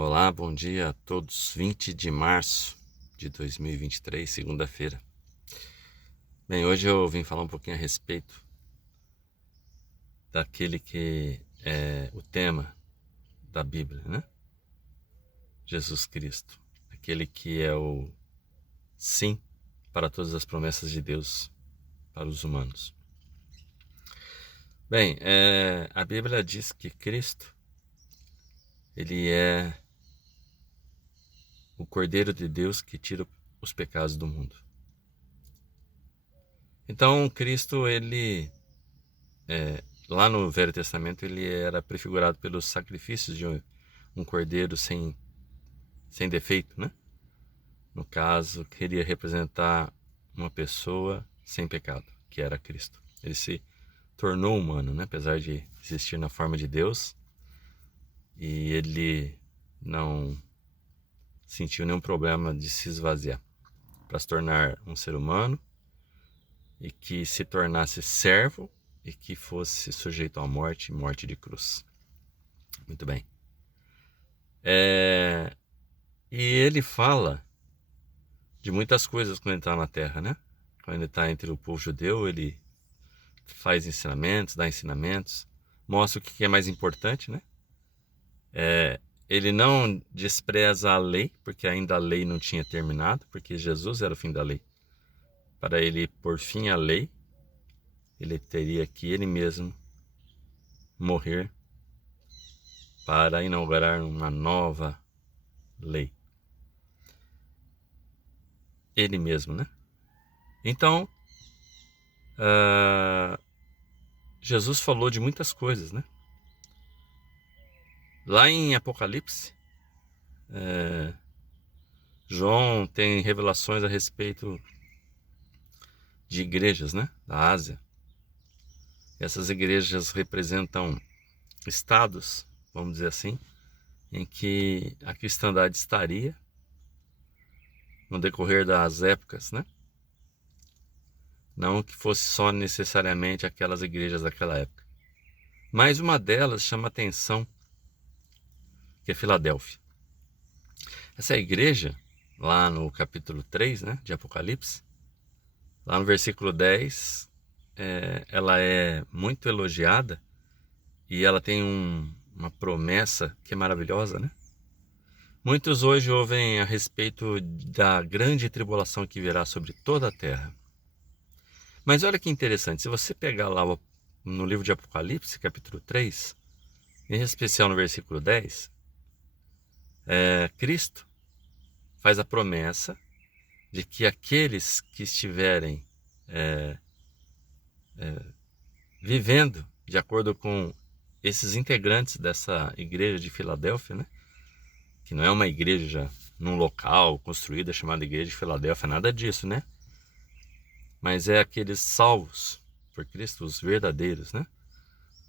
Olá, bom dia a todos. 20 de março de 2023, segunda-feira. Bem, hoje eu vim falar um pouquinho a respeito daquele que é o tema da Bíblia, né? Jesus Cristo. Aquele que é o sim para todas as promessas de Deus para os humanos. Bem, a Bíblia diz que Cristo, ele é o Cordeiro de Deus que tira os pecados do mundo. Então, Cristo, ele, lá no Velho Testamento, ele era prefigurado pelos sacrifícios de um cordeiro sem defeito, né? No caso, queria representar uma pessoa sem pecado, que era Cristo. Ele se tornou humano, né? Apesar de existir na forma de Deus, e ele não sentiu nenhum problema de se esvaziar para se tornar um ser humano e que se tornasse servo e que fosse sujeito à morte de cruz. Muito bem. E ele fala de muitas coisas quando ele está na terra, né? Quando ele está entre o povo judeu, ele faz ensinamentos, dá ensinamentos, mostra o que é mais importante, né? Ele não despreza a lei, porque ainda a lei não tinha terminado, porque Jesus era o fim da lei. Para ele pôr fim à lei, ele teria que ele mesmo morrer para inaugurar uma nova lei. Ele mesmo, né? Então, Jesus falou de muitas coisas, né? Lá em Apocalipse, João tem revelações a respeito de igrejas, né? Da Ásia. Essas igrejas representam estados, vamos dizer assim, em que a cristandade estaria no decorrer das épocas, né? Não que fosse só necessariamente aquelas igrejas daquela época. Mas uma delas chama atenção, que é Filadélfia. Essa igreja, lá no capítulo 3, né, de Apocalipse, lá no versículo 10, ela é muito elogiada e ela tem uma promessa que é maravilhosa, né? Muitos hoje ouvem a respeito da grande tribulação que virá sobre toda a terra. Mas olha que interessante, se você pegar lá no livro de Apocalipse, capítulo 3, em especial no versículo 10, Cristo faz a promessa de que aqueles que estiverem vivendo de acordo com esses integrantes dessa igreja de Filadélfia, né? Que não é uma igreja num local construída chamada Igreja de Filadélfia, nada disso, né? Mas é aqueles salvos por Cristo, os verdadeiros, né?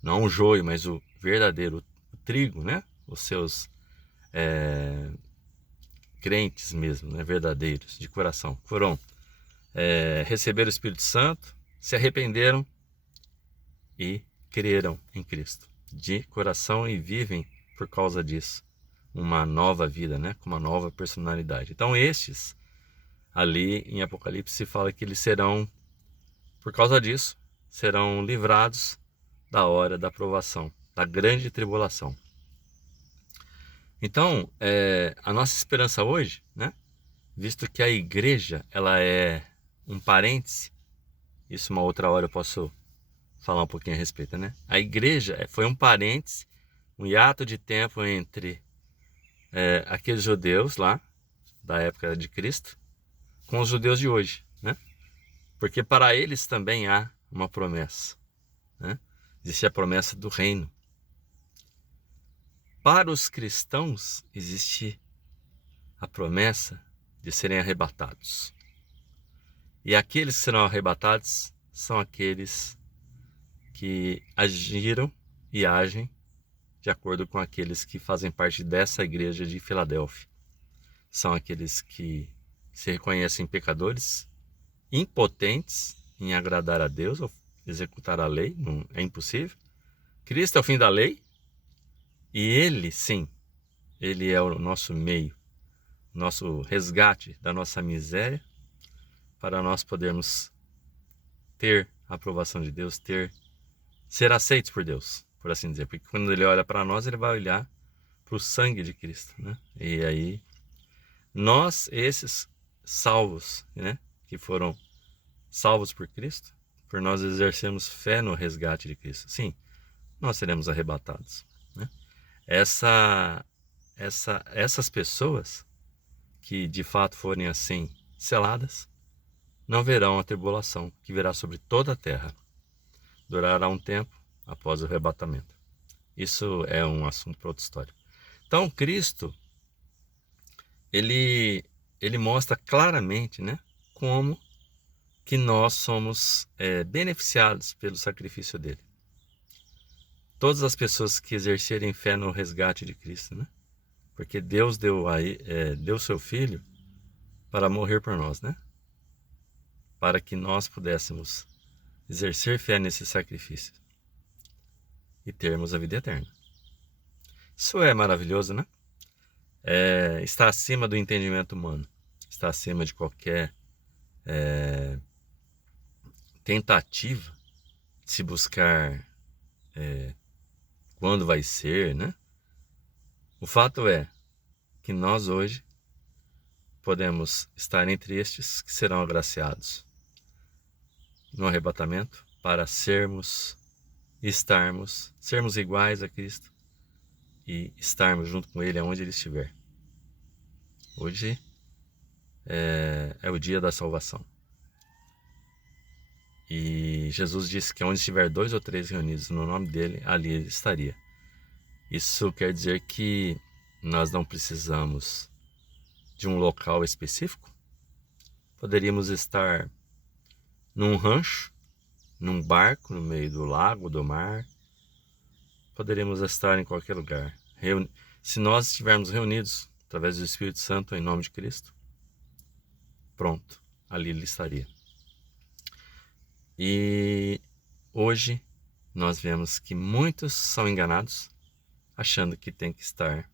Não o joio, mas o verdadeiro, o trigo, né? Os seus crentes mesmo, né? Verdadeiros, de coração. Foram receber o Espírito Santo, se arrependeram e creram em Cristo de coração e vivem por causa disso uma nova vida, né? Com uma nova personalidade. Então estes ali em Apocalipse se fala que eles serão, por causa disso, serão livrados da hora da provação, da grande tribulação. Então, a nossa esperança hoje, né? Visto que a igreja, ela é um parêntese, isso uma outra hora eu posso falar um pouquinho a respeito, né? A igreja foi um parêntese, um hiato de tempo entre aqueles judeus lá, da época de Cristo, com os judeus de hoje, né? Porque para eles também há uma promessa, né? Existe a promessa do reino. Para os cristãos existe a promessa de serem arrebatados. E aqueles que serão arrebatados são aqueles que agiram e agem de acordo com aqueles que fazem parte dessa igreja de Filadélfia. São aqueles que se reconhecem pecadores, impotentes em agradar a Deus ou executar a lei, é impossível. Cristo é o fim da lei e ele, sim, ele é o nosso meio, nosso resgate da nossa miséria, para nós podermos ter a aprovação de Deus, ser aceitos por Deus, por assim dizer. Porque quando ele olha para nós, ele vai olhar para o sangue de Cristo, né? E aí, nós, esses salvos, né, que foram salvos por Cristo, por nós exercermos fé no resgate de Cristo, sim, nós seremos arrebatados, né? Essas pessoas que de fato forem assim seladas, não verão a tribulação que virá sobre toda a terra. Durará um tempo após o arrebatamento. Isso é um assunto para outra história. Então, Cristo, ele mostra claramente, né, como que nós somos beneficiados pelo sacrifício dele. Todas as pessoas que exercerem fé no resgate de Cristo, né? Porque Deus deu seu Filho para morrer por nós, né? Para que nós pudéssemos exercer fé nesse sacrifício e termos a vida eterna. Isso é maravilhoso, né? Está acima do entendimento humano, está acima de qualquer tentativa de se buscar quando vai ser, né? O fato é que nós hoje podemos estar entre estes que serão agraciados no arrebatamento para sermos iguais a Cristo e estarmos junto com Ele aonde Ele estiver. Hoje é o dia da salvação. E Jesus disse que onde estiver 2 ou 3 reunidos no nome dele, ali ele estaria. Isso quer dizer que nós não precisamos de um local específico. Poderíamos estar num rancho, num barco no meio do lago, do mar. Poderíamos estar em qualquer lugar. Se nós estivermos reunidos através do Espírito Santo em nome de Cristo, pronto, ali ele estaria. E hoje nós vemos que muitos são enganados, achando que tem que estar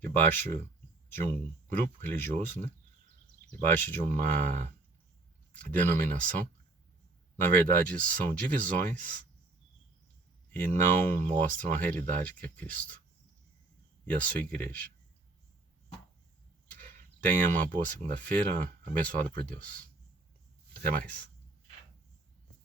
debaixo de um grupo religioso, né? Debaixo de uma denominação. Na verdade, isso são divisões e não mostram a realidade que é Cristo e a sua igreja. Tenha uma boa segunda-feira, abençoado por Deus. Até mais.